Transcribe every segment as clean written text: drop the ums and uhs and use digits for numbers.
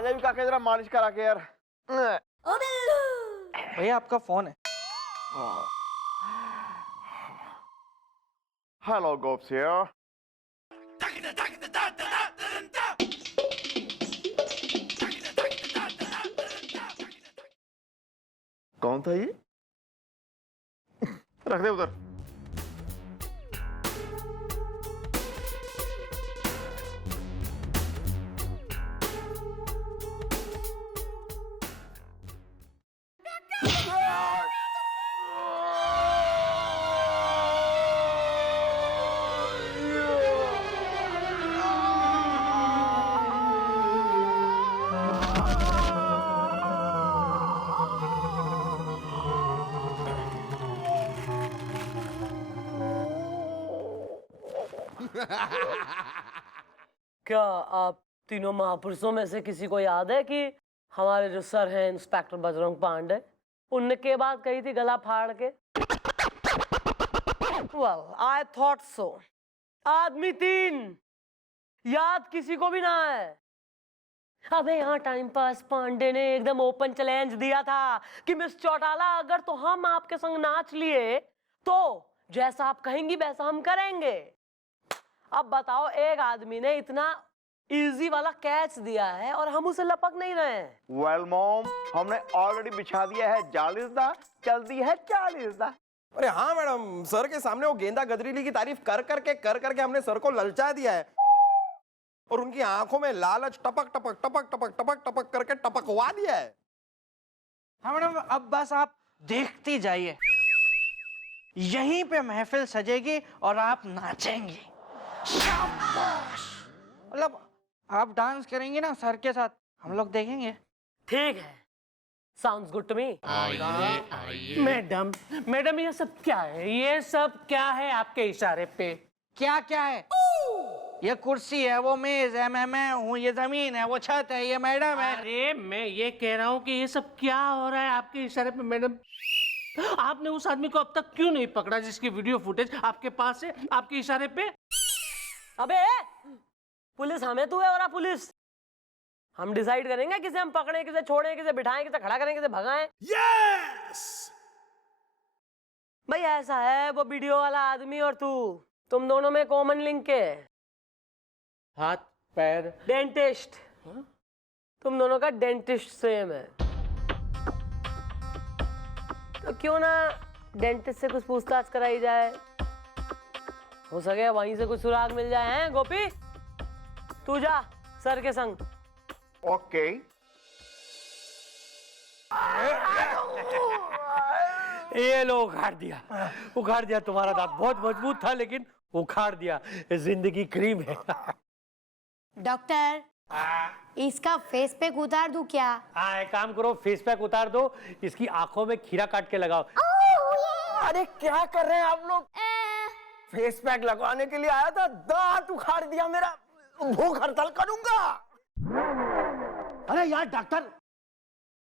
आजा भी काके जरा मालिश करा के यार। भैया आपका फोन है। Hello Gops here. कौन था ये? रख दे उधर। क्या आप तीनों महापुरुषों में से किसी को याद है कि हमारे जो सर हैं इंस्पेक्टर बजरंग पांडे, उनके बाद कही थी गला फाड़ के? Well, I thought so. आदमी 3 याद किसी को भी ना है। अबे यहाँ टाइम पास पांडे ने एकदम ओपन चैलेंज दिया था कि मिस चौटाला अगर तो हम आपके संग नाच लिए तो जैसा आप कहेंगी वैसा हम करेंगे। अब बताओ, एक आदमी ने इतना इजी वाला कैच दिया है और हम उसे लपक नहीं रहे हैं। वेल मॉम, हमने ऑलरेडी बिछा दिया है जालिसदा, चल दी है 40 अरे हाँ मैडम, सर के सामने वो गेंदा गदरीली की तारीफ कर करके हमने सर को ललचा दिया है और उनकी आंखों में लालच टपक टपक टपक टपक टपक टपक करके टपकवा दिया है। हाँ मैडम, अब बस आप देखती जाइए, यहीं पे महफिल सजेगी और आप नाचेंगी। शाबाश। मतलब आप डांस करेंगी ना सर के साथ, हम लोग देखेंगे। ठीक है, sounds good to me. Madam madam, ये सब क्या है? ये सब क्या है आपके इशारे पे? क्या क्या है? ये कुर्सी है, वो मेज है, मैं हूँ, ये जमीन है, वो छत है, ये मैडम है। अरे मैं ये कह रहा हूँ कि ये सब क्या हो रहा है आपके इशारे पे? मैडम, आपने उस आदमी को अब तक क्यों नहीं पकड़ा जिसकी वीडियो फुटेज आपके पास है आपके इशारे पे? अबे पुलिस हमें तू है और आप पुलिस? हम डिसाइड करेंगे किसे हम पकड़ें, किसे छोड़ें, किसे बिठाएं, किसे खड़ा करें, किसे भगाएं। यस! भाई ऐसा है, वो वीडियो वाला आदमी और तुम दोनों में कॉमन लिंक है। हाथ पैर। डेंटिस्ट। तुम दोनों का डेंटिस्ट सेम है, तो क्यों ना डेंटिस्ट से कुछ पूछताछ कराई जाए, हो सके वहीं से कुछ सुराग मिल जाए। हैं गोपी, तू जा सर के संग। ओके। ये लो, उखाड़ दिया तुम्हारा दांत बहुत मजबूत था लेकिन उखाड़ दिया। जिंदगी क्रीम है। डॉक्टर, इसका फेस पैक उतार दूं क्या? हाँ, एक काम करो, फेस पैक उतार दो, इसकी आंखों में खीरा काट के लगाओ। अरे क्या कर रहे हैं आप लोग? फेस पैक लगवाने के लिए आया था, दांत उखाड़ दिया मेरा। भूख हड़ताल करूंगा। अरे यार डॉक्टर,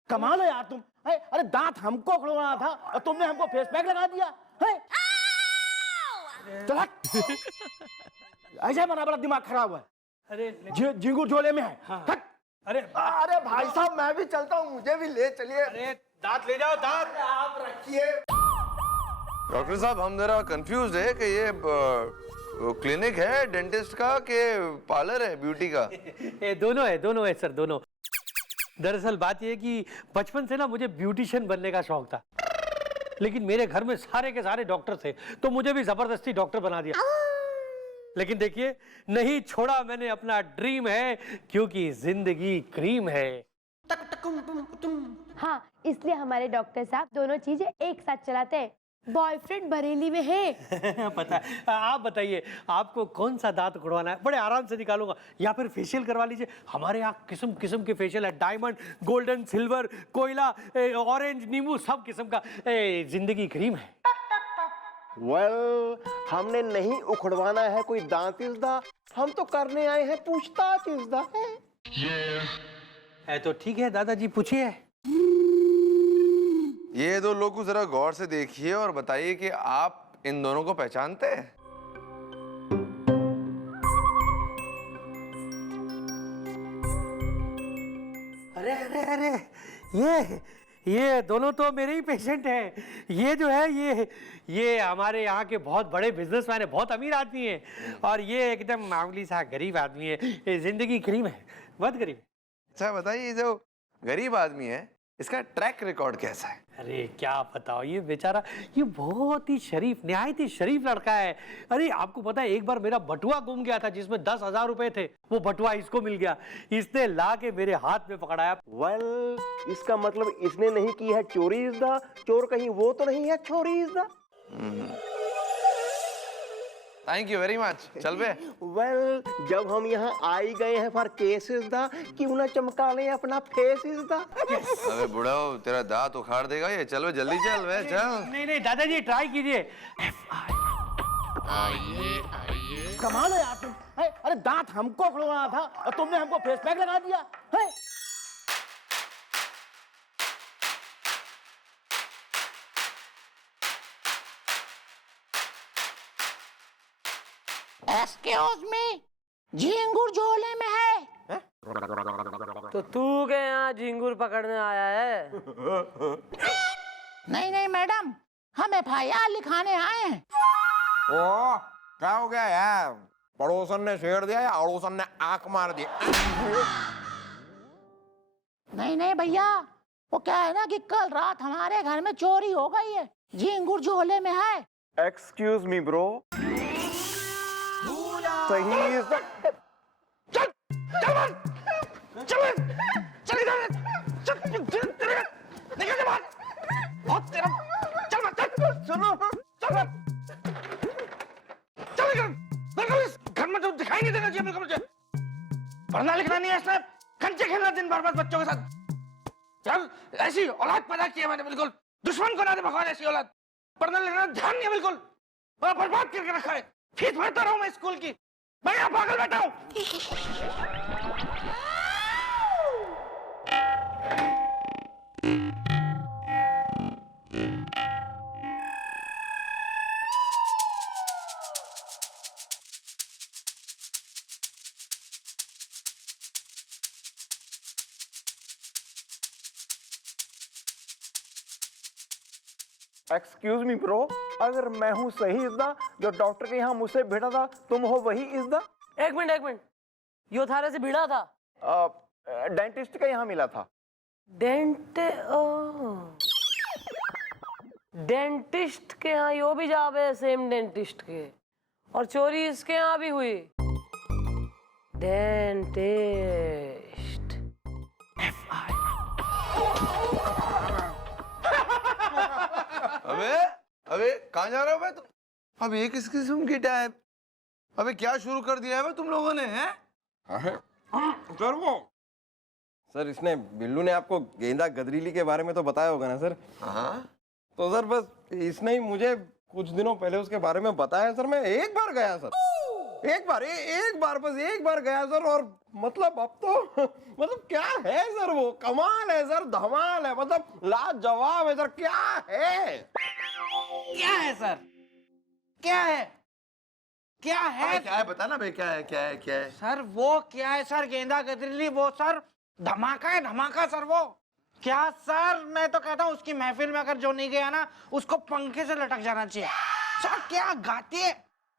कमाल है यार तुम। अरे दांत हमको उखड़वाना था और तुमने हमको फेस पैक लगा दिया है। चल ऐसे बना बड़ा दिमाग खराब है। अरे झिंगुर झोले में है। हाँ। अरे भाई साहब, मैं भी चलता हूँ, मुझे भी ले चलिए। अरे दांत ले जाओ, दांत आप रखिए। डॉक्टर साहब, हम जरा कंफ्यूज है कि ये क्लिनिक है डेंटिस्ट का कि पार्लर है ब्यूटी का? ये दोनों है सर, दोनों। दरअसल बात ये है कि बचपन से ना मुझे ब्यूटिशियन बनने का शौक था, लेकिन मेरे घर में सारे के सारे डॉक्टर थे तो मुझे भी जबरदस्ती डॉक्टर बना दिया। लेकिन देखिए, नहीं छोड़ा मैंने अपना ड्रीम है, क्योंकि जिंदगी क्रीम है। हाँ, इसलिए हमारे डॉक्टर साहब दोनों चीजें एक साथ चलाते हैं। बॉयफ्रेंड बरेली में है। पता है। आप बताइए, आपको कौन सा दांत उखड़वाना है? बड़े आराम से निकालूंगा, या फिर फेशियल करवा लीजिए। हमारे यहाँ किस्म किस्म के फेशियल है, डायमंड, गोल्डन, सिल्वर, कोयला, ऑरेंज, नींबू, सब किस्म का। जिंदगी क्रीम है। वेल, हमने नहीं उखड़वाना है कोई दांत इज़दा, हम तो करने आए हैं पूछताछ इज़दा है। तो ठीक है दादाजी, पूछिए। ये दो लोग को जरा गौर से देखिए और बताइए कि आप इन दोनों को पहचानते हैं? अरे अरे अरे ये दोनों तो मेरे ही पेशेंट हैं। ये जो है ये हमारे यहाँ के बहुत बड़े बिजनेसमैन है, बहुत अमीर आदमी है, और ये एकदम मामूली सा गरीब आदमी है। ये जिंदगी करीब है, बहुत गरीब है। अच्छा बताइए, ये जो गरीब आदमी है इसका ट्रैक रिकॉर्ड कैसा है? अरे क्या बताओ, ये बेचारा ये बहुत ही शरीफ, निहायत ही शरीफ लड़का है। अरे आपको पता है, एक बार मेरा बटुआ गुम गया था जिसमें 10,000 रुपए थे। वो बटुआ इसको मिल गया, इसने ला के मेरे हाथ में पकड़ाया। वेल इसका मतलब इसने नहीं की है चोरी इज द चोर, कहीं वो तो नहीं है चोरी is the. Thank you very much. चल बे। वेल जब हम यहाँ आई गए हैं फॉर केस इज द, क्यों ना चमका लें अपना फेस इज द। अबे बुढ़ा तेरा दांत उखाड़ देगा ये। चल बे जल्दी चल बे चल। नहीं दादाजी ट्राई कीजिए। कमाल है यार तुम। अरे दांत हमको खुलवाना था और तुमने हमको फेस पैक लगा दिया है। एक्सक्यूज मी, झींगुर झोले में है। तो तू के यहाँ झिंगुर पकड़ने आया है? नहीं मैडम, हम FIR लिखाने आए हैं। ओ क्या हो गया यार? पड़ोसन ने छेड़ दिया या अड़ोसन ने आंख मार दी? नहीं भैया, वो क्या है ना कि कल रात हमारे घर में चोरी हो गई है, झींगुर झोले में है। एक्सक्यूज मी ब्रो, सही इज द। घर में तो दिखाई नहीं देना चाहिए बिल्कुल मुझे। पढ़ना लिखना नहीं है सर, कंचे खेलना दिन भर बस बच्चों के साथ। चल ऐसी औलाद पैदा की है मैंने, बिल्कुल दुश्मन को ना दे भगवान ऐसी औलाद। पढ़ना लिखना ध्यान नहीं है बिल्कुल, और बर्बाद करके रखा है। फीस भरता रहूं मैं स्कूल की, मैं यहाँ पागल बैठा हूँ। एक्सक्यूज मी ब्रो, अगर मैं हूँ सही इज द, जो डॉक्टर के यहाँ मुझसे भिड़ा था तुम हो वही इज द। एक मिनट, यो थारे से भिड़ा था? डेंटिस्ट के यहाँ मिला था। डेंटिस्ट के यहाँ यो भी जावे सेम डेंटिस्ट के, और चोरी इसके यहाँ भी हुई। डेंटिस्ट अबे कहाँ जा रहे हो भाई तुम? अब ये किस किस्म की टाइप? अबे क्या शुरू कर दिया है भाई तुम लोगों ने? हैं? सर वो सर इसने बिल्लू ने आपको गेंदा गदरीली के बारे में तो बताया होगा ना सर? हाँ। तो सर बस इसने ही मुझे कुछ दिनों पहले उसके बारे में बताया सर। मैं एक बार गया सर, एक बार बस एक बार गया सर, और मतलब अब तो मतलब क्या है सर, वो कमाल है सर, धमाल है, मतलब लाजवाब है सर। क्या है सर? क्या है क्या है बताना भाई, क्या है? सर वो क्या है सर, गेंदा गदरीली वो सर धमाका है, धमाका सर। वो क्या सर, मैं तो कहता हूँ उसकी महफिल में अगर जो नहीं गया ना उसको पंखे से लटक जाना चाहिए सर। क्या गाती है,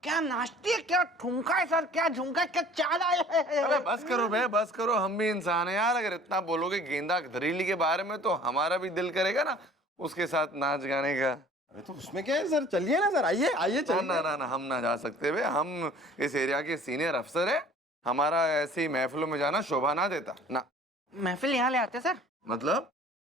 क्या नाचती है, क्या ठुमका है सर, क्या झुमका, क्या चाल है। अबे बस करो भाई, बस करो, हम भी इंसान है यार। अगर इतना बोलोगे गेंदा गदरीली के बारे में तो हमारा भी दिल करेगा ना उसके साथ नाच गाने का। अरे तो उसमें क्या है सर, चलिए ना सर, आइए चलिए। ना हम ना जा सकते भाई, हम इस एरिया के सीनियर अफसर है, हमारा ऐसी महफिलों में जाना शोभा ना देता ना। महफिल यहाँ ले आते सर? मतलब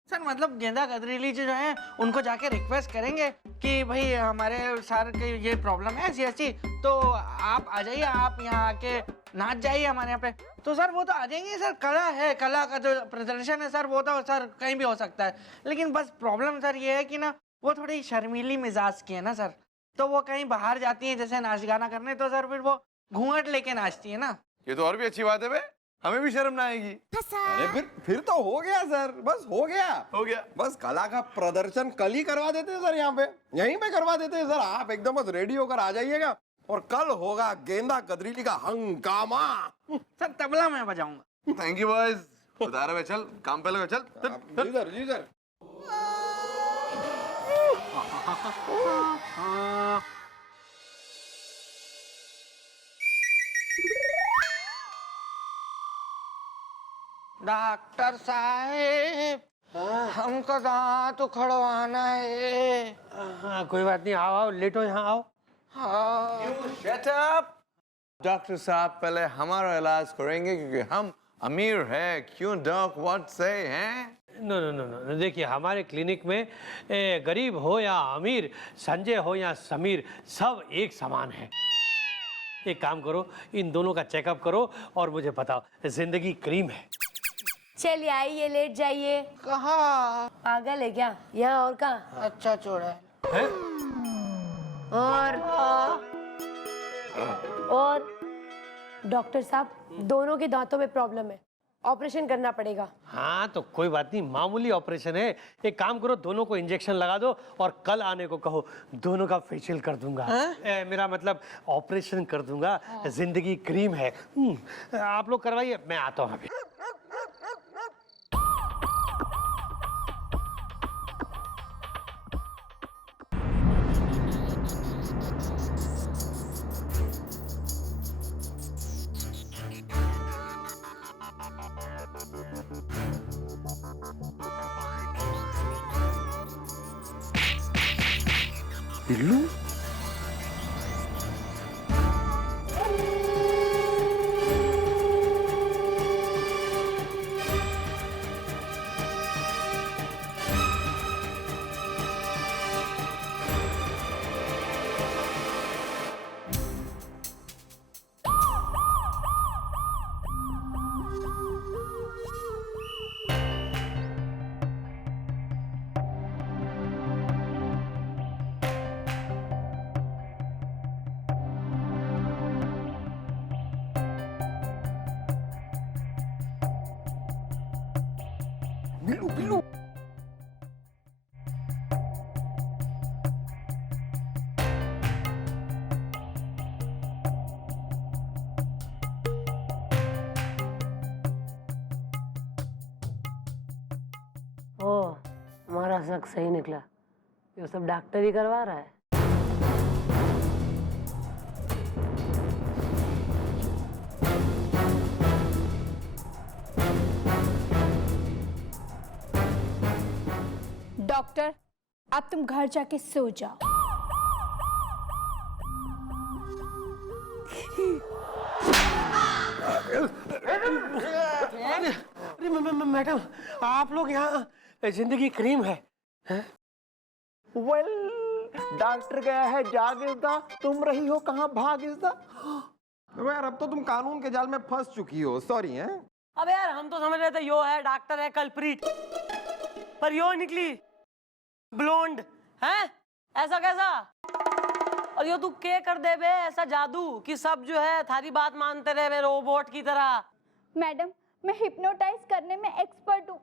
सर मतलब गेंदा गदरीली जो है उनको जाके रिक्वेस्ट करेंगे कि भाई हमारे सर के ये प्रॉब्लम है ऐसी, तो आप आ जाइए, आप यहाँ आके नाच जाइए हमारे यहाँ पे। तो सर वो तो आ जाएंगे सर, कला है, कला का जो प्रदर्शन है सर वो तो सर कहीं भी हो सकता है। लेकिन बस प्रॉब्लम सर ये है कि ना वो थोड़ी शर्मीली मिजाज की है ना सर, तो वो कहीं बाहर जाती है जैसे नाच गाना करने, तो सर फिर वो घूंघट लेके नाचती है ना। ये तो और भी अच्छी बात है भाई, हमें भी शर्म ना आएगी। अरे फिर तो हो गया सर, बस हो गया। बस कला का प्रदर्शन कल ही करवा देते हैं सर, यहाँ पे यहीं पे करवा देते हैं सर। आप एकदम बस रेडी होकर आ जाइएगा और कल होगा गेंदा गदरीली का हंगामा। सर तबला मैं बजाऊंगा। थैंक यू बॉयज, बता रहे चल काम पे लगा चल जी सर, जी सर। डॉक्टर साहब, हमको दांत उखड़वाना है। हाँ कोई बात नहीं, आओ आओ, लेटो यहाँ आओ। Shut up. डॉक्टर साहब पहले हमारा इलाज करेंगे क्योंकि हम अमीर हैं। क्यों डॉक, व्हाट से हैं? नो नो नो नो, देखिए हमारे क्लिनिक में गरीब हो या अमीर, संजय हो या समीर, सब एक समान है। एक काम करो, इन दोनों का चेकअप करो और मुझे बताओ। जिंदगी क्रीम है। चलिए आइए, लेट जाइए। कहाँ? पागल है क्या? यहाँ और कहाँ? अच्छा छोड़ा है। हैं? और डॉक्टर साहब, दोनों के दांतों में प्रॉब्लम है, ऑपरेशन करना पड़ेगा। हाँ तो कोई बात नहीं, मामूली ऑपरेशन है। एक काम करो, दोनों को इंजेक्शन लगा दो और कल आने को कहो, दोनों का फेशियल कर दूंगा। मेरा मतलब ऑपरेशन कर दूंगा। जिंदगी क्रीम है। आप लोग करवाइए, मैं आता हूँ अभी। बिल्लू? बिल्लू बिल्लू। ओ, हमारा शक सही निकला, ये सब डॉक्टर ही करवा रहा है। डॉक्टर, अब तुम घर जाके सो जाओ। अरे मैडम, आप लोग यहाँ, जिंदगी क्रीम है। वेल, डॉक्टर गया है जागिरदा, तुम रही हो कहाँ भागिरदा। तो यार अब तो तुम कानून के जाल में फंस चुकी हो। सॉरी है। अब यार हम तो समझ रहे थे यो है डॉक्टर है कल्प्रीट, पर यो निकली ब्लोंड है। ऐसा कैसा? और यो तू के कर दे बे ऐसा जादू कि सब जो है थारी बात मानते रहे बे रोबोट की तरह। मैडम, मैं हिप्नोटाइज करने में एक्सपर्ट हूँ।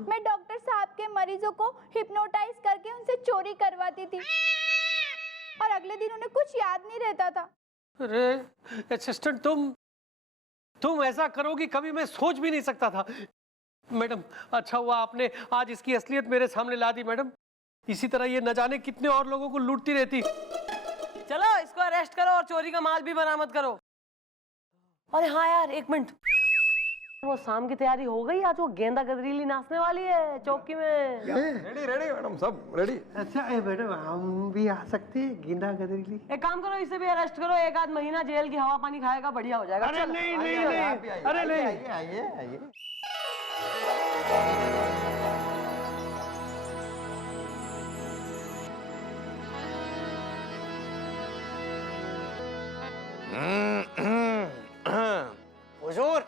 मैं डॉक्टर साहब के मरीजों को हिप्नोटाइज करके उनसे चोरी करवाती थी और अगले दिन उन्हें कुछ याद नहीं रहता था। अरे असिस्टेंट, तुम ऐसा करोगी कभी मैं सोच भी नहीं सकता था। मैडम, अच्छा हुआ आपने आज इसकी असलियत मेरे सामने ला दी। मैडम, इसी तरह ये न जाने कितने और लोगों को लूटती रहती। चलो इसको अरेस्ट करो और चोरी का माल भी बरामद करो। अरे हाँ यार, एक मिनट, वो शाम की तैयारी हो गई? आज वो गेंदा गदरीली नाचने वाली है चौकी में। रेडी रेडी मैडम, सब रेडी। अच्छा मैडम, हम भी आ सकते हैं गेंदा गदरीली? एक काम करो, इसे भी अरेस्ट करो, एक आध महीना जेल की हवा पानी खाएगा, बढ़िया हो जाएगा। अरे नहीं नहीं नहीं, अरे नहीं। आइए आइए। हुजूर,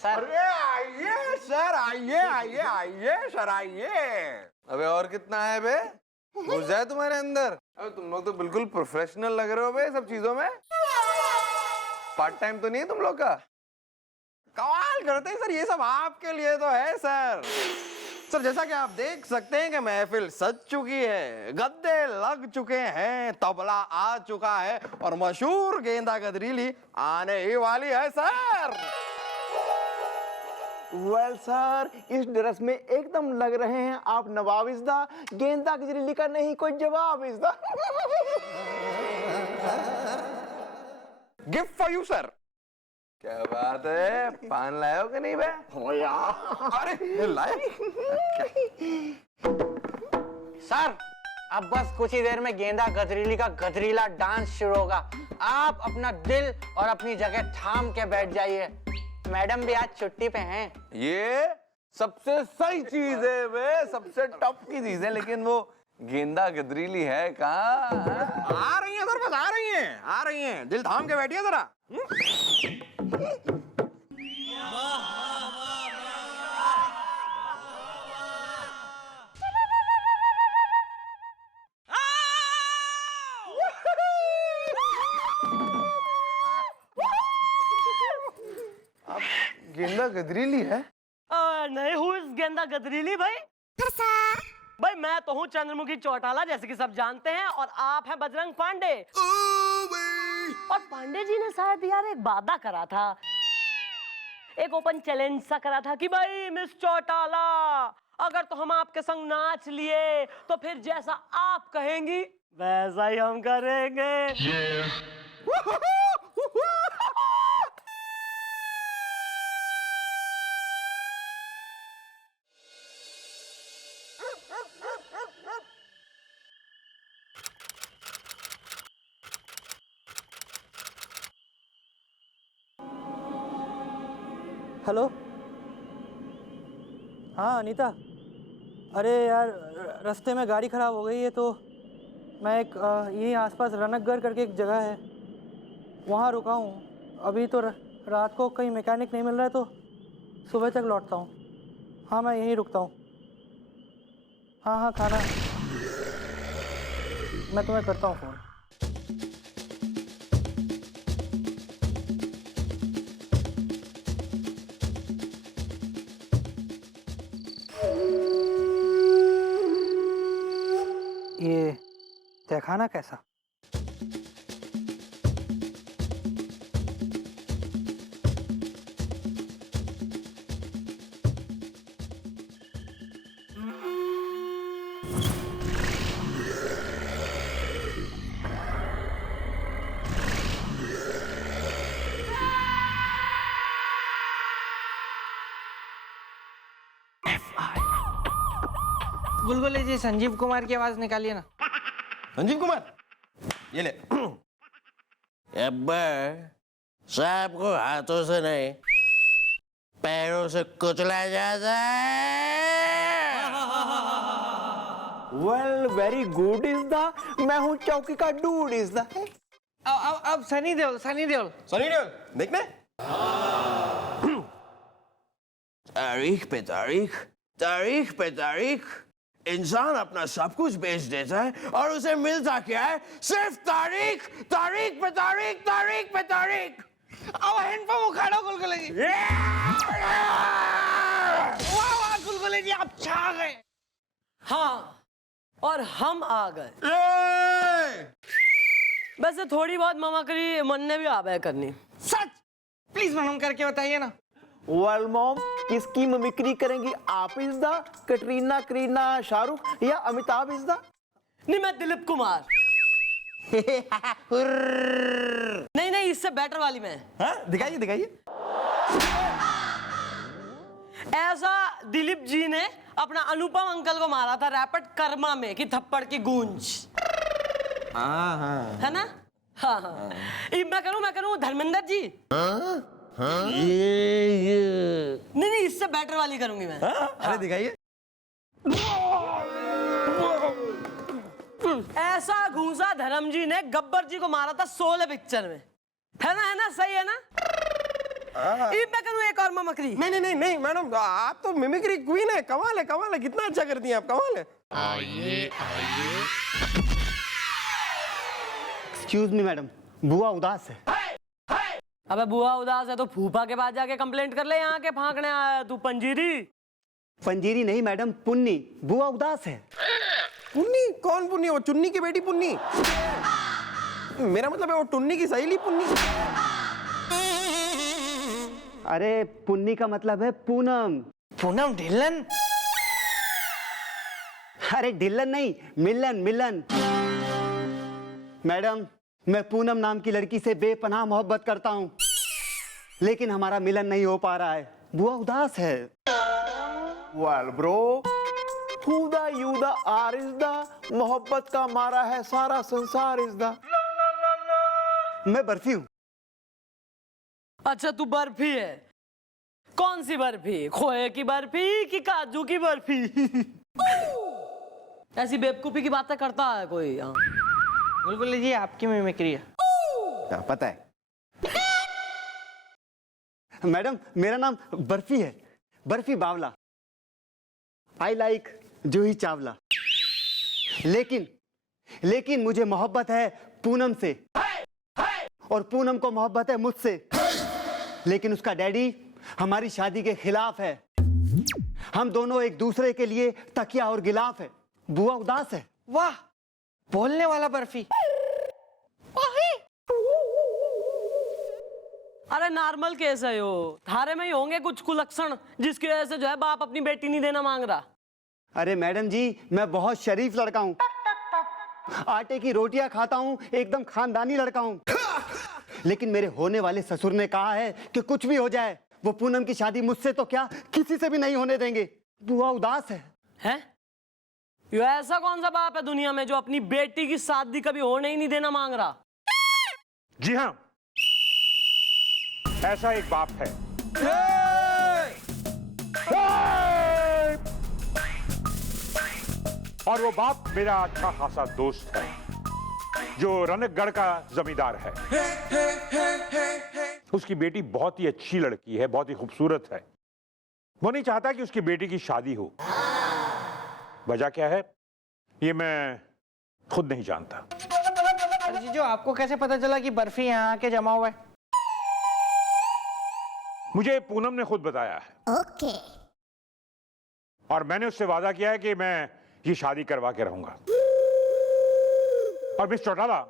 सर। अरे आइए सर, आइए आइए आइए सर, आइए। अबे और कितना है बे? घुस जाए तुम्हारे अंदर। अबे तुम लोग तो बिल्कुल प्रोफेशनल लग रहे हो बे सब चीजों में। पार्ट टाइम तो नहीं है तुम लोग का? कमाल करते हैं सर, ये सब आपके लिए तो है सर। सर जैसा कि आप देख सकते हैं कि महफिल सज चुकी है, गद्दे लग चुके हैं, तबला आ चुका है और मशहूर गेंदा गदरीली आने ही वाली है सर। वेल सर, इस ड्रेस में एकदम लग रहे हैं आप नवाबिजदा। गेंदा गजरीली का नहीं कोई जवाब इजदा। Gift for you sir. क्या बात है, पान लाए हो कि नहीं बे? हो यार, अरे लाए। सर अब बस कुछ ही देर में गेंदा गजरीली का गजरीला डांस शुरू होगा। आप अपना दिल और अपनी जगह थाम के बैठ जाइए। मैडम भी आज छुट्टी पे हैं। ये सबसे सही चीज है बे, सबसे टॉप की चीज है, लेकिन वो गेंदा गदरीली है कहाँ? आ रही है सर, बस आ रही हैं, आ रही हैं। दिल थाम के बैठिए जरा। गेंदा गदरीली है? नहीं हूँ इस गेंदा गदरीली भाई। भाई मैं तो हूँ चंद्रमुखी चौटाला, जैसे कि सब जानते हैं, और आप हैं बजरंग पांडे। और पांडे जी ने शायद यार एक वादा करा था, एक ओपन चैलेंज सा करा था कि भाई मिस चौटाला अगर तो हम आपके संग नाच लिए तो फिर जैसा आप कहेंगी वैसा ही हम करेंगे। हेलो, हाँ अनीता, अरे यार रास्ते में गाड़ी ख़राब हो गई है, तो मैं एक यहीं आसपास रनकगढ़ करके एक जगह है वहाँ रुका हूँ। अभी तो रात को कहीं मैकेनिक नहीं मिल रहा है, तो सुबह तक लौटता हूँ। हाँ मैं यहीं रुकता हूँ। हाँ हाँ खाना मैं तुम्हें करता हूँ फ़ोन। ये तहखाना कैसा? बुलबुल जी संजीव कुमार की आवाज निकालिए ना। संजीव कुमार, ये ले। अब्बर साहब को हाथों से नहीं पैरों से कुचला जाता है। वेल वेरी गुड इजदा। मैं हूँ चौकी का डूड इजदा। अब सनी देओल, सनी देओल। सनी देओल देखने। तारीख पे तारीख, तारीख पे तारीख, इंसान अपना सब कुछ बेच देता है और उसे मिलता क्या है? सिर्फ तारीख, तारीख पे तारीख, तारीख पे तारीख। अब हैंडपंप उखाड़ो गुलगुले जी। वाह वाह गुलगुले जी, आप छा गए। हाँ और हम आ गए। वैसे थोड़ी बहुत ममाकरी मन ने भी आवे करनी। सच? प्लीज मैडम करके बताइए ना। वेल मॉम, किसकी मिमिक्री करेंगी आप इजदा? कटरीना, करीना, शाहरुख या अमिताभ इजदा? नहीं मैं दिलीप कुमार। नहीं नहीं इससे बेटर वाली मैं। हाँ दिखाइए दिखाइए। ऐसा दिलीप जी ने अपना अनुपम अंकल को मारा था रैपिड कर्मा में कि थप्पड़ की गूंज। हाँ है ना? हाँ हाँ। मैं करूँ धर्मेंद्र जी। नहीं नहीं इससे बेटर वाली करूंगी मैं। अरे दिखाइए। ऐसा घूसा धर्म जी ने गब्बर जी को मारा था 16 पिक्चर में। है ना सही है ना? मैं करूँ एक और ममकरी। नहीं मैडम, आप तो मिमिक्री क्वीन है। कमाल है, कितना अच्छा करती हैं आप, कमाल है। एक्सक्यूज मी मैडम, बुआ उदास है। अबे बुआ उदास है तो फूफा के पास जाके कंप्लेंट कर ले। यहाँ के फांकने आया तू पंजीरी। पंजीरी नहीं मैडम, पुन्नी। बुआ उदास है। पुन्नी? कौन पुन्नी? वो चुन्नी की बेटी पुन्नी। मेरा मतलब है वो टुन्नी की सहेली पुन्नी। अरे पुन्नी का मतलब है पूनम। पूनम ढिल्लन? अरे ढिल्लन नहीं, मिलन मिलन। मैडम, मैं पूनम नाम की लड़की से बेपनाह मोहब्बत करता हूँ, लेकिन हमारा मिलन नहीं हो पा रहा है। बुआ उदास है। वेल ब्रो, हुदा युदा आरिज़दा, मोहब्बत का मारा है सारा संसार इज़दा। मैं बर्फी हूँ। अच्छा तू बर्फी है? कौन सी बर्फी? खोए की बर्फी कि काजू की बर्फी? ऐसी बेवकूफी की बातें करता है कोई? हाँ बिल्कुल जी, आपकी मिमिक्री है। क्या पता है? मैडम, मेरा नाम बर्फी है, बर्फी बावला। I like Juhi Chawla. लेकिन मुझे मोहब्बत है पूनम से, और पूनम को मोहब्बत है मुझसे, लेकिन उसका डैडी हमारी शादी के खिलाफ है। हम दोनों एक दूसरे के लिए तकिया और गिलाफ है। बुआ उदास है। वाह, बोलने वाला बर्फी। अरे नॉर्मल केस है यो, थारे में ही होंगे कुछ कुलक्षण जिसकी वजह से जो है बाप अपनी बेटी नहीं देना मांग रहा। अरे मैडम जी, मैं बहुत शरीफ लड़का हूँ, आटे की रोटियां खाता हूँ, एकदम खानदानी लड़का हूँ। लेकिन मेरे होने वाले ससुर ने कहा है कि कुछ भी हो जाए, वो पूनम की शादी मुझसे तो क्या किसी से भी नहीं होने देंगे। बुआ उदास है। हैं? यो ऐसा कौन सा बाप है दुनिया में जो अपनी बेटी की शादी कभी होने ही नहीं देना मांग रहा? जी हाँ, ऐसा एक बाप है। और वो बाप मेरा अच्छा खासा दोस्त है, जो रनकगढ़ का जमींदार है। उसकी बेटी बहुत ही अच्छी लड़की है, बहुत ही खूबसूरत है। वो नहीं चाहता कि उसकी बेटी की शादी हो। वजह क्या है ये मैं खुद नहीं जानता। अरे जीजू, आपको कैसे पता चला कि बर्फी यहाँ आके जमा हुआ है? मुझे पूनम ने खुद बताया है। ओके। और मैंने उससे वादा किया है कि मैं ये शादी करवा के रहूंगा। और मिस चौटाला,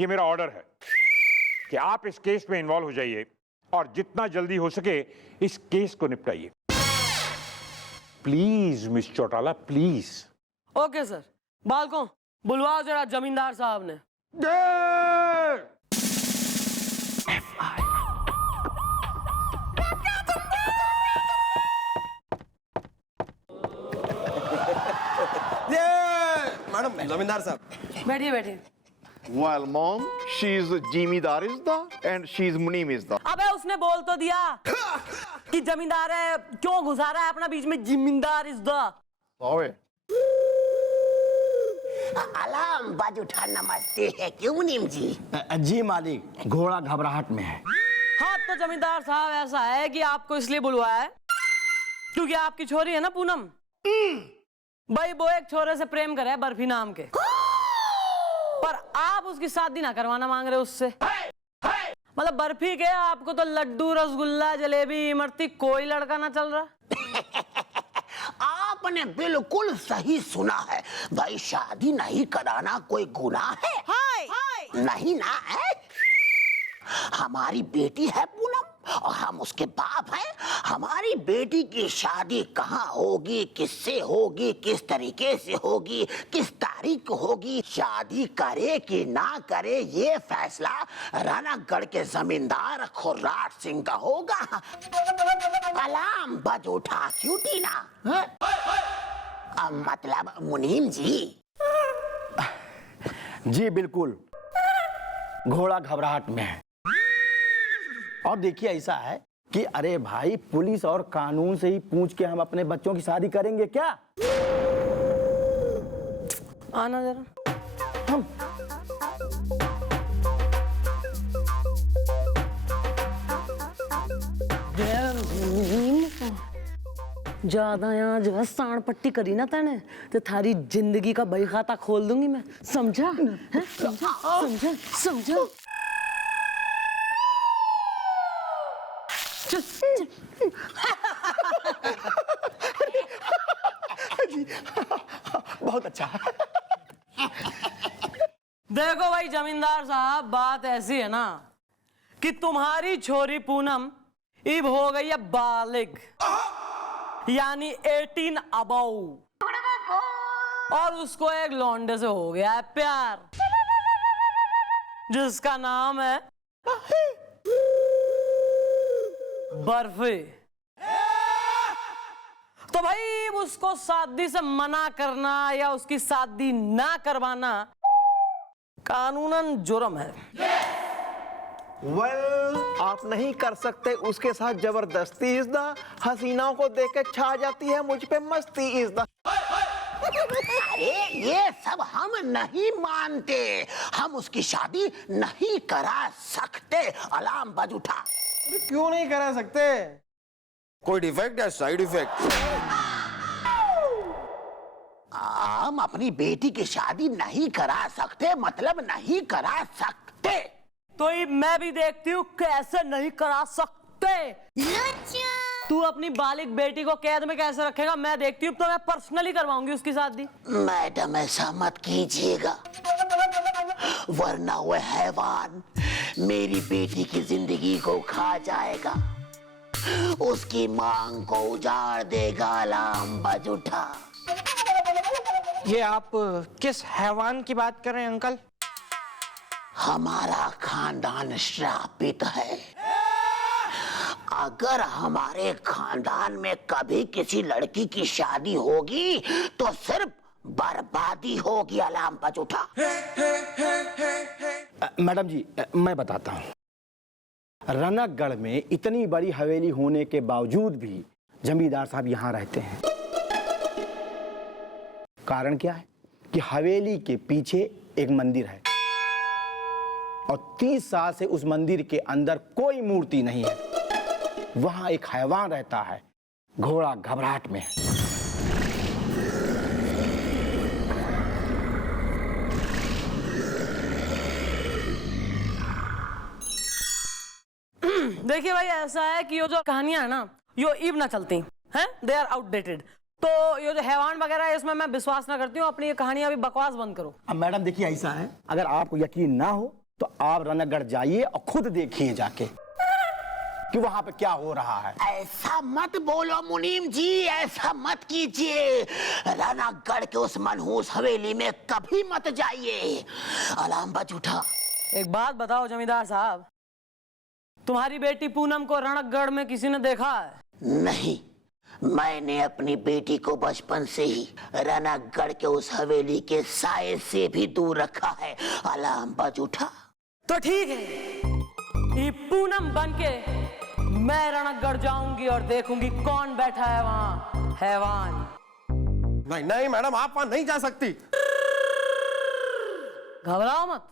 ये मेरा ऑर्डर है कि आप इस केस में इन्वॉल्व हो जाइए और जितना जल्दी हो सके इस केस को निपटाइए। Please miss Chautala, please. Okay sir. बालकों, बुलवाओ जरा जमींदार साहब ने। मैडम, जमींदार साहब। बैठिए बैठिए। Well, mom, she's Jimidar is the and she's Munim is the. अबे उसने बोल तो दिया कि जमींदार है, क्यों घुसा रहा है अपना बीच में? जिम्मेदार इज द। Sorry. अलार्म बाज उठाना मस्ती है क्यों मुनीम जी? जी मालिक, घोड़ा घबराहट में है। हाँ तो जमींदार साहब, ऐसा है कि आपको इसलिए बुलवाया है क्योंकि आपकी छोरी है ना पूनम, भाई वो एक छोरे से प्रेम करे है बर्फी नाम के, पर आप उसकी शादी ना करवाना मांग रहे उससे। मतलब बर्फी के आपको तो लड्डू, रसगुल्ला, जलेबी, इमरती कोई लड़का ना चल रहा। आपने बिल्कुल सही सुना है भाई, शादी नहीं कराना कोई गुनाह है? नहीं ना है? हमारी बेटी है पूनम और हम उसके बाप हैं। हमारी बेटी की शादी कहाँ होगी, किससे होगी, किस तरीके से होगी, किस तारीख को होगी, शादी करे कि ना करे, ये फैसला रनकगढ़ के जमींदार खुर्राट सिंह का होगा। अलार्म बज उठा क्यों टीना? मतलब मुनीम जी। जी बिल्कुल, घोड़ा घबराहट में है। और देखिए ऐसा है कि अरे भाई, पुलिस और कानून से ही पूछ के हम अपने बच्चों की शादी करेंगे क्या? आना जरा। ज्यादा यहाँ जो है सांड पट्टी करी ना तने तो थारी जिंदगी का बही खाता खोल दूंगी मैं, समझा? समझा समझा समझा। बहुत अच्छा। देखो भाई जमींदार साहब, बात ऐसी है ना कि तुम्हारी छोरी पूनम इब हो गई है बालिग, यानी 18 अबव, और उसको एक लौंडे से हो गया है प्यार, जिसका नाम है बर्फी। तो भाई उसको शादी से मना करना या उसकी शादी ना करवाना कानूनन जुर्म है। आप नहीं कर सकते उसके साथ जबरदस्ती। इस दा हसीनाओं को देख के छा जाती है मुझ पे मस्ती। इस दा अरे ये सब हम नहीं मानते, हम उसकी शादी नहीं करा सकते। अलार्म बज उठा। क्यों नहीं करा सकते? कोई डिफेक्ट या साइड इफेक्ट? हम अपनी बेटी की शादी नहीं करा सकते, मतलब नहीं करा सकते। तो ये मैं भी देखती हूँ कैसे नहीं करा सकते। तू अपनी बालिग बेटी को कैद में कैसे रखेगा, मैं देखती हूँ। तो मैं पर्सनली करवाऊंगी उसकी शादी। मैडम ऐसा मत कीजिएगा, वरना वह हैवान मेरी बेटी की जिंदगी को खा जाएगा, उसकी मांग को उजाड़ देगा। अलार्म बज उठा। ये आप किस हैवान की बात कर रहे हैं अंकल? हमारा खानदान श्रापित है। अगर हमारे खानदान में कभी किसी लड़की की शादी होगी तो सिर्फ बर्बादी होगी। अलार्म बज उठा। मैडम जी, मैं बताता हूँ। रनकगढ़ में इतनी बड़ी हवेली होने के बावजूद भी जमींदार साहब यहाँ रहते हैं। कारण क्या है कि हवेली के पीछे एक मंदिर है और 30 साल से उस मंदिर के अंदर कोई मूर्ति नहीं है। वहां एक हैवान रहता है, घोड़ा घबराहट में। देखिए भाई, ऐसा है कि ये जो कहानियां है ना, यो इब ना चलती हैं, दे आर आउटडेटेड। तो ये जो हैवान वगैरह है इसमें मैं विश्वास ना करती हूँ। अपनी ये कहानियां भी बकवास बंद करो। अब मैडम देखिए, ऐसा है, अगर आपको यकीन ना हो तो आप रनकगढ़ जाइए और खुद देखिए जाके कि वहां पे क्या हो रहा है। ऐसा मत बोलो मुनीम जी, ऐसा मत कीजिए। रनकगढ़ के उस मनहूस हवेली में कभी मत जाइए। अलार्म बज उठा। एक बात बताओ जमींदार साहब, तुम्हारी बेटी पूनम को रणकगढ़ में किसी ने देखा है? नहीं, मैंने अपनी बेटी को बचपन से ही रनकगढ़ के उस हवेली के साए से भी दूर रखा है। अलार्म बज उठा। तो ठीक है, ये पूनम बनके मैं रणकगढ़ जाऊंगी और देखूंगी कौन बैठा है वहां, हैवान। नहीं नहीं मैडम, आप वहां नहीं जा सकती। घबराओ मत,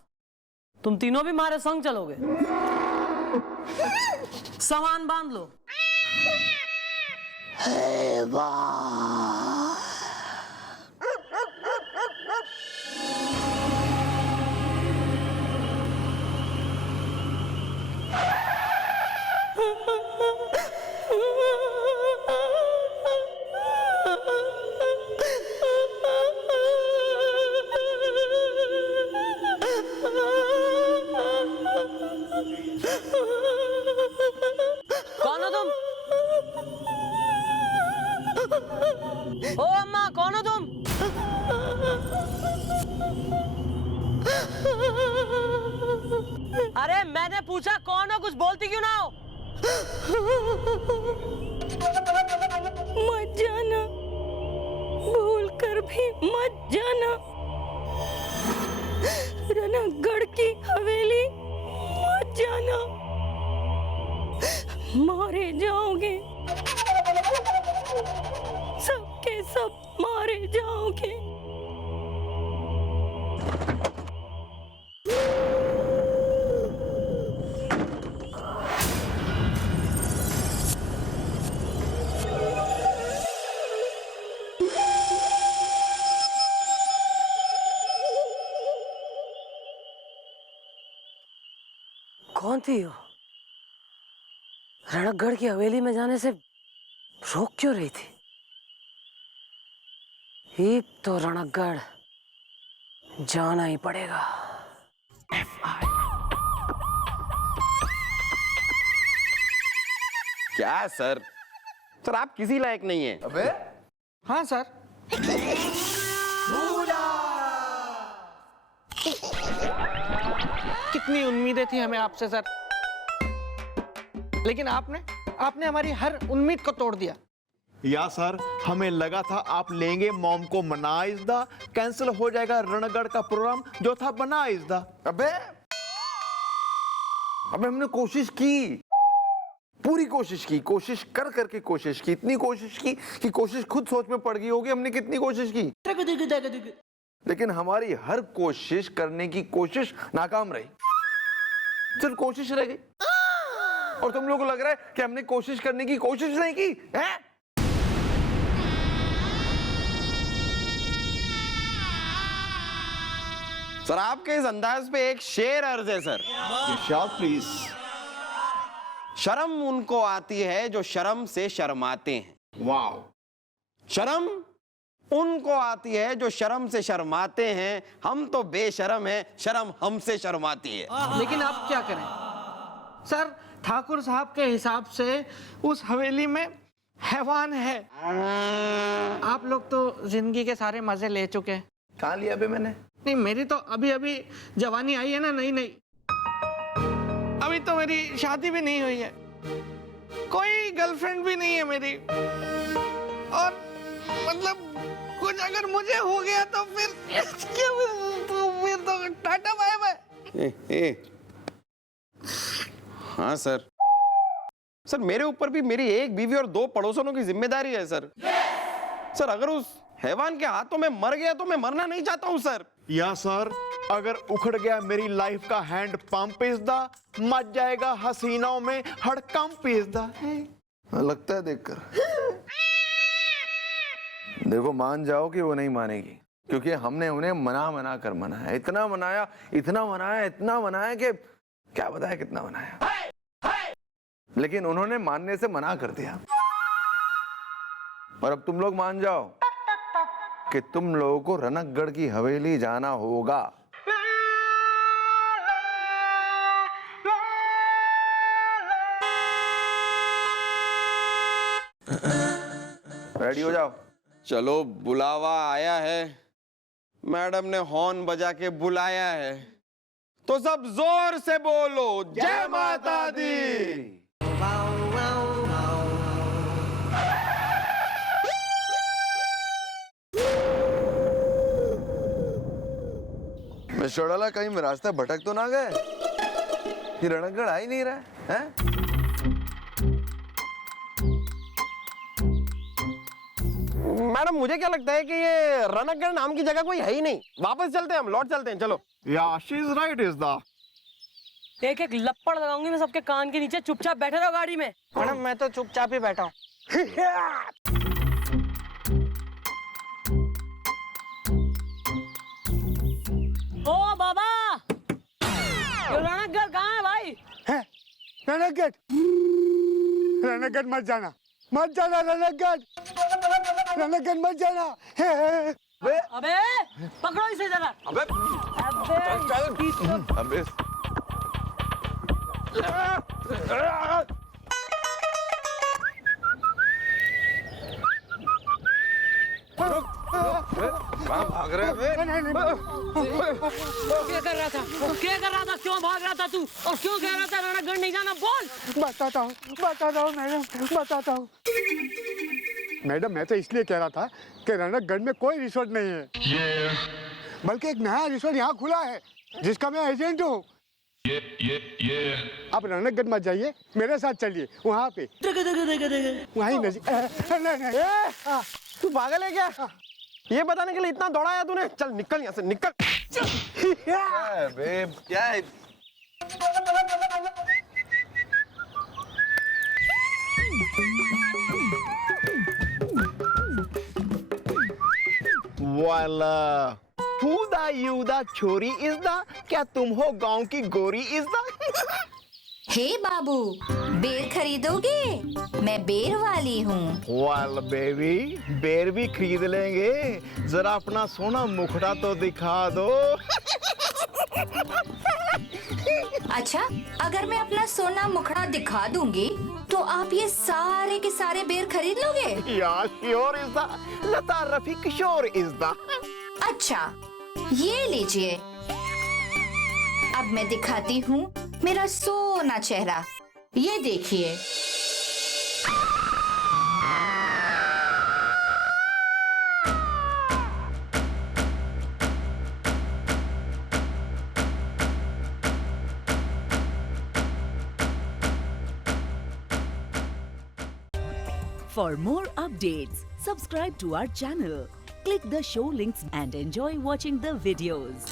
तुम तीनों भी हमारे संग चलोगे। सामान बांध लो। हैवान। कौन हो तुम? ओ अम्मा, कौन हो तुम? अरे मैंने पूछा कौन हो, कुछ बोलती क्यों ना हो? मत जाना, भूल कर भी मत जाना। रनकगढ़ की हवेली मत जाना, मारे जाओगे, सबके सब मारे जाओगे। कौन थी वो? रणकगढ़ की हवेली में जाने से रोक क्यों रही थी? ही तो रणकगढ़ जाना ही पड़ेगा। क्या सर? सर आप किसी लायक नहीं है। अबे हाँ सर। कितनी उम्मीदें थी हमें आपसे सर, लेकिन आपने हमारी हर उम्मीद को तोड़ दिया। या सर, हमें लगा था आप लेंगे मॉम को मना इज़दा, कैंसिल हो जाएगा रणगढ़ का प्रोग्राम जो था बना इज़दा। अबे हमने कोशिश की, पूरी कोशिश की, कोशिश कर करके कोशिश की, इतनी कोशिश की कि कोशिश खुद सोच में पड़ गई होगी हमने कितनी कोशिश की, लेकिन हमारी हर कोशिश करने की कोशिश नाकाम रही, सिर्फ कोशिश रह गई। और तुम लोगों को लग रहा है कि हमने कोशिश करने की कोशिश नहीं की है? सर आपके इस अंदाज पे एक शेर अर्ज है सर। प्लीज। शर्म उनको आती है जो शर्म से शर्माते हैं। वाह। शर्म उनको आती है जो शर्म से शर्माते हैं, हम तो बेशर्म हैं, शर्म हमसे शर्माती है। लेकिन आप क्या करें सर, ठाकुर साहब के हिसाब से उस हवेली में हैवान है। आप लोग तो जिंदगी के सारे मजे ले चुके हैं। कहाँ लिया अभी मैंने? नहीं, मेरी तो अभी अभी जवानी आई है ना, नहीं अभी तो मेरी शादी भी नहीं हुई है, कोई गर्लफ्रेंड भी नहीं है मेरी, और मतलब कुछ अगर मुझे हो गया तो फिर तो टाटा बाय बाय। हाँ सर, सर मेरे ऊपर भी मेरी एक बीवी और 2 पड़ोसनों की जिम्मेदारी है सर। सर अगर उस हैवान के हाथों में मर गया तो मैं मरना नहीं चाहता हूं सर। या सर, अगर उखड़ गया मेरी लाइफ का हैंड पंप इज़दा, मच जाएगा हसीनाओं में हड़कंप इज़दा। लगता है देखकर। देखो मान जाओ कि वो नहीं मानेगी, क्योंकि हमने उन्हें मना कर मनाया, इतना मनाया कि क्या बताया कितना मनाया, लेकिन उन्होंने मानने से मना कर दिया। और अब तुम लोग मान जाओ कि तुम लोगों को रनकगढ़ की हवेली जाना होगा। रेडी हो जाओ। चलो बुलावा आया है, मैडम ने हॉर्न बजा के बुलाया है, तो सब जोर से बोलो जय माता दी। मिस्टर चौड़ाला, कहीं में रास्ता भटक तो ना गए? ये रणकगढ़ आ ही नहीं रहा है? मैडम मुझे क्या लगता है कि ये रणकगढ़ नाम की जगह कोई है ही नहीं, वापस चलते हैं, हम लौट चलते हैं। चलो। या शी इज राइट इज़दा। एक एक लपड़ लगाऊंगी मैं सबके कान के नीचे, चुपचाप बैठे रहो गाड़ी में। मैडम मैं तो चुपचाप ही बैठा हूँ। ओ बाबा, ये रणकगढ़ कहाँ है भाई? रणकगढ़ मत जाना रणकगढ़ मत जाना। अबे पकड़ो इसे जरा। अबे कहाँ भाग रहे हैं? क्या कर रहा था? क्यों भाग रहा था तू? और क्यों कह रहा था रणकगढ़ नहीं जाना? बोल। बताता हूँ मैडम, बताता हूँ। मैडम मैं तो इसलिए कह रहा था कि रणकगढ़ में कोई रिसोर्ट नहीं है, बल्कि एक नया रिसोर्ट यहाँ खुला है जिसका मैं एजेंट हूँ। आप रणकगढ़ मत जाइए, मेरे साथ चलिए, वहाँ पे वहीं नजीक। तू पागल है क्या? ये बताने के लिए इतना दौड़ाया तूने? चल निकल यहाँ से, निकल। क्या है? वाला फूदा यूदा छोरी इज़दा, क्या तुम हो गांव की गोरी इज़दा? हे बाबू, बेर खरीदोगे? मैं बेर वाली हूँ। वाल बेबी, बेर भी खरीद लेंगे, जरा अपना सोना मुखड़ा तो दिखा दो। अच्छा, अगर मैं अपना सोना मुखड़ा दिखा दूंगी तो आप ये सारे के सारे बेर खरीद लोगे? या sure is the Lata Rafi Kishore is the. अच्छा, ये लीजिए। अब मैं दिखाती हूँ मेरा सोना चेहरा। ये देखिए। For more updates, subscribe to our channel, click the show links and enjoy watching the videos.